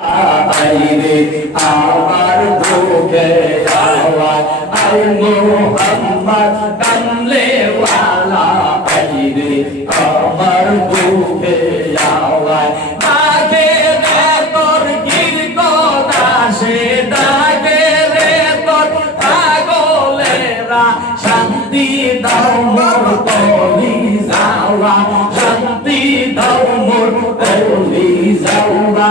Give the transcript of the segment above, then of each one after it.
আইরে, আমার বুকে আওয়াজ আই মোহাম্মদ, কামলে ওয়ালা আইরে, আমার বুকে আওয়াজ আগে রে তোর গির দাসে ডাকে রে তোর পাগলেরা শান্তি দাও মোর কলি যাওয়া। শান্তি দাও মোর কলি যাওয়া।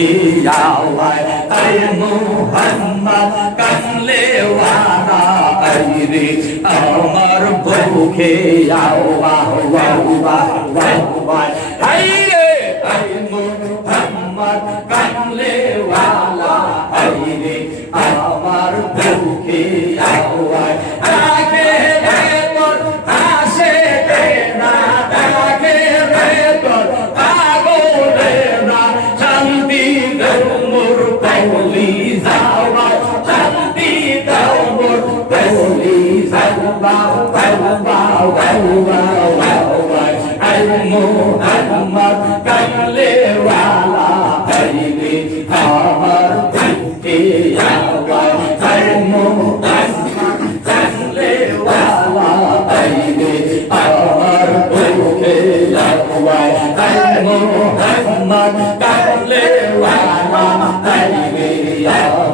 বুকে আওয়াজ আই মোহাম্মদ কামলে ওয়ালা আমার বুকে আই মোহাম্মদ কামলে ওয়ালা আইরে আমার বুকে আওয়াজ যাওয়া যাওয়া যাওয়া যাওয়া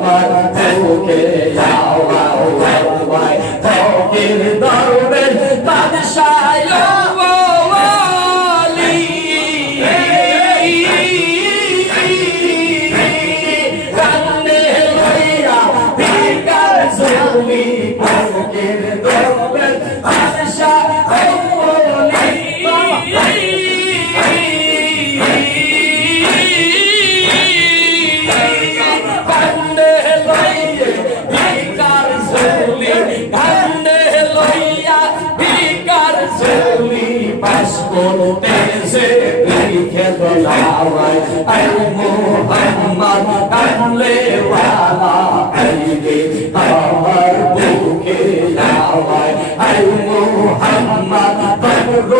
দলাওয়াই আই মোহাম্মদ কামলে ওয়ালা আইরে আমার বুকে আওয়াই আই মোহাম্মদ বড়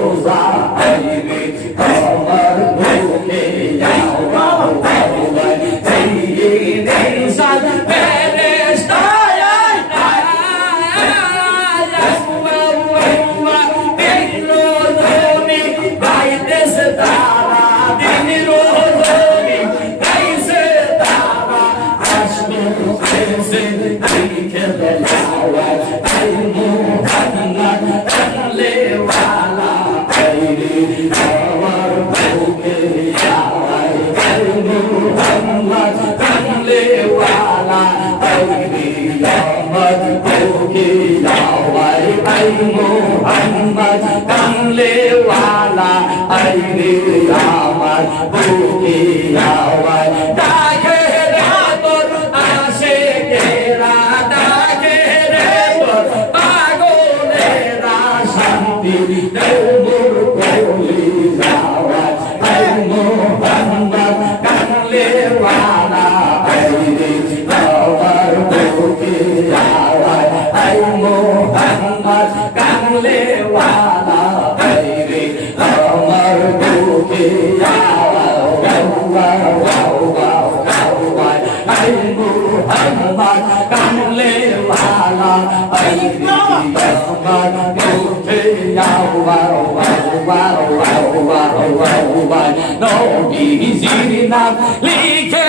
ওজা আইরে আমার বুকে আওয়াই সাইয়্যিদ মোহাম্মদ কামলে ওয়ালা আইরে আমার বুকে আওয়াজ মোহাম্মদ কামলে ওয়ালা আইরে আমার বুকে আওয়াজ কামলে ওয়ালা আইরে আমার বুকে আওয়াজ নবীজির নাম লিখে